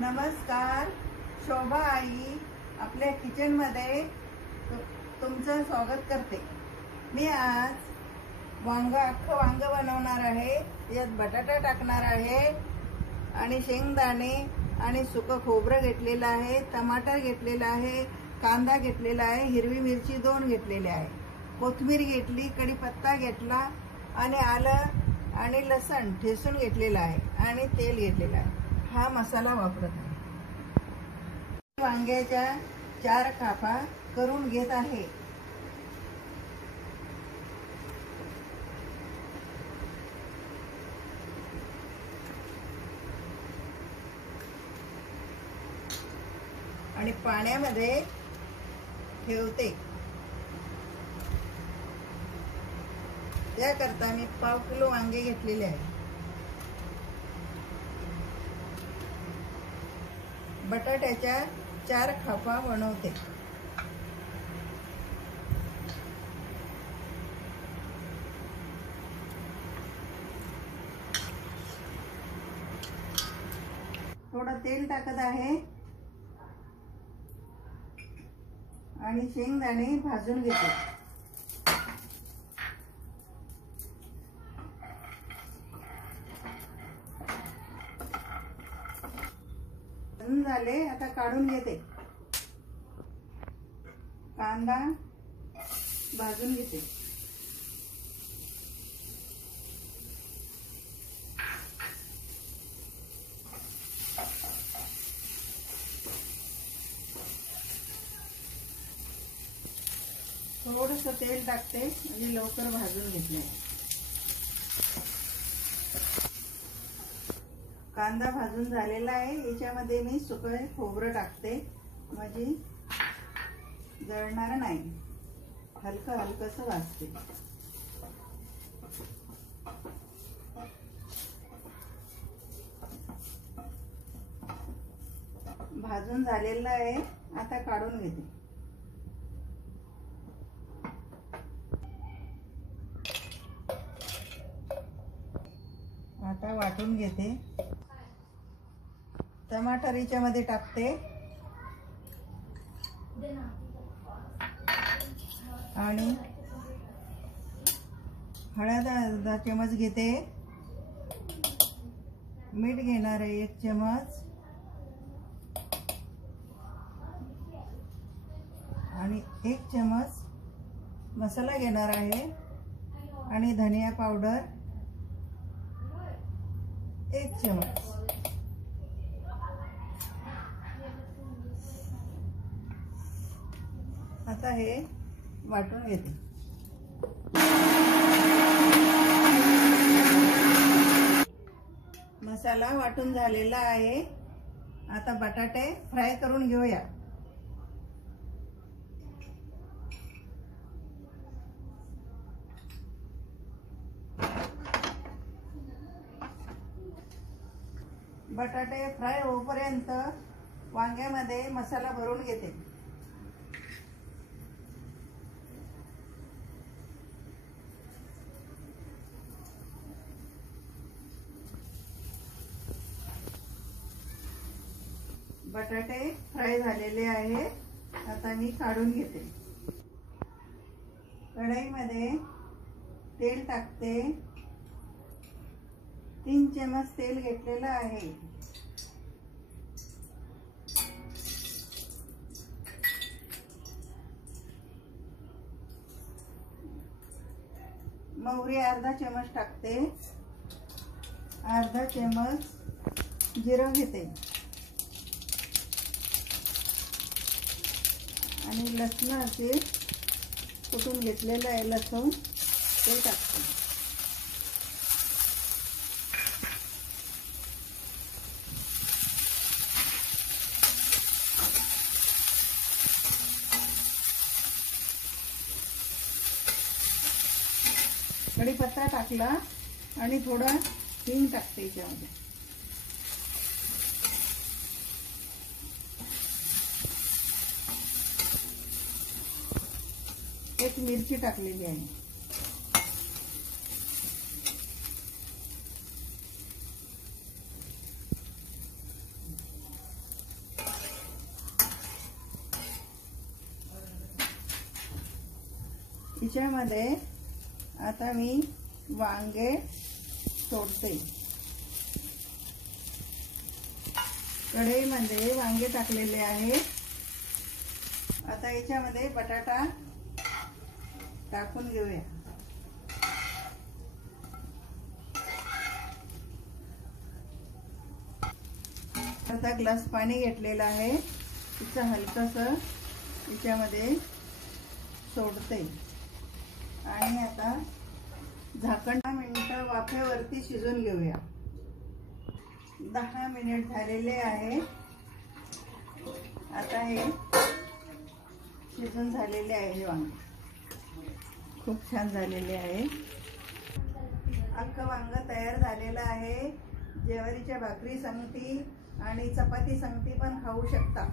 नमस्कार, शोभा आई आपल्या किचनमध्ये तुमचं स्वागत करते। मी आज अख्खं वांग बनवणार आहे। यात बटाटा टाकणार आहे आणि शेंगदाणे आणि सुकं खोबरं घेतलेलं आहे, टमाटर घेतलेला आहे, कांदा घेतलेला आहे, हिरवी मिरची 2 घेतलेली आहे, कोथिंबीर घेतली, कढीपत्ता घेतला आणि आलं आणि लसण ठेचून घेतलेला आहे आणि तेल घेतलेलं आहे। हा मसाला वापरत आहे। वांग्याच्या 4 कापा करून घेत आहे। आणि पाण्यामध्ये ठेवते। त्याकरता मी 1/2 किलो वांगे घेतलेले आहे। बटाट्याच्या 4 खापा बनवते। थोडं तेल टाकत आहे आणि शेंगदाणे भाजून घेते। झाले, आता काढून घेते। कांदा भाजून घेते। थोडंसं तेल टाकते म्हणजे लवकर भाजून घेतले। कांदा भाजून झालेला आहे। याच्यामध्ये मी सुकं खोबरं टाकते म्हणजे जळणार नाही, हलकं हलकंसं भाजते। भाजून झालेला आहे, आता काढून घेते। आता वाटून घेते। टमाटर याच्यामध्ये टाकते आणि हळद अर्धा चमच घेते, मीठ घेणार आहे 1 चमच आणि 1 चमच मसाला घेणार आहे आणि धनिया पावडर 1 चमच। आता हे वाटून घेते। मसाला वाटून झालेला आहे। आता बटाटे फ्राय करून घेऊया। बटाटे फ्राय होईपर्यंत वांग्यामध्ये मसाला भरून घेते। बटाटे फ्राय झालेले आहे, आता मी काढून घेते। कढईमध्ये तेल टाकते। 3 चमच तेल घेतलेलं आहे। मोहरी अर्धा चमच टाकते, अर्धा चमच जिरं घेते आणि लसणाचे कुटून घेतलेलं आहे लसूण ते टाकते। कढीपत्ता टाकला आणि थोडा हिंग टाकते याच्यामध्ये। एक मिरची टाकलेली आहे। हिच्यामध्ये आता मी वांगे सोडते। कढईमध्ये वांगे टाकलेले आहे। आता याच्यामध्ये बटाटा टाकून घेऊया। अर्धा ग्लास पाणी घेतलेलं आहे, तिचं हलकंसं याच्यामध्ये सोडते आणि आता झाकण 10 मिनिटं वाफेवरती शिजून घेऊया। 10 मिनिट झालेले आहे। आता हे शिजून झालेले आहे वांगे, खूप छान झालेले आहे। अख्खं वांग तयार झालेलं आहे। ज्वारीच्या भाकरी संगती आणि चपाती संगती पण खाऊ शकता।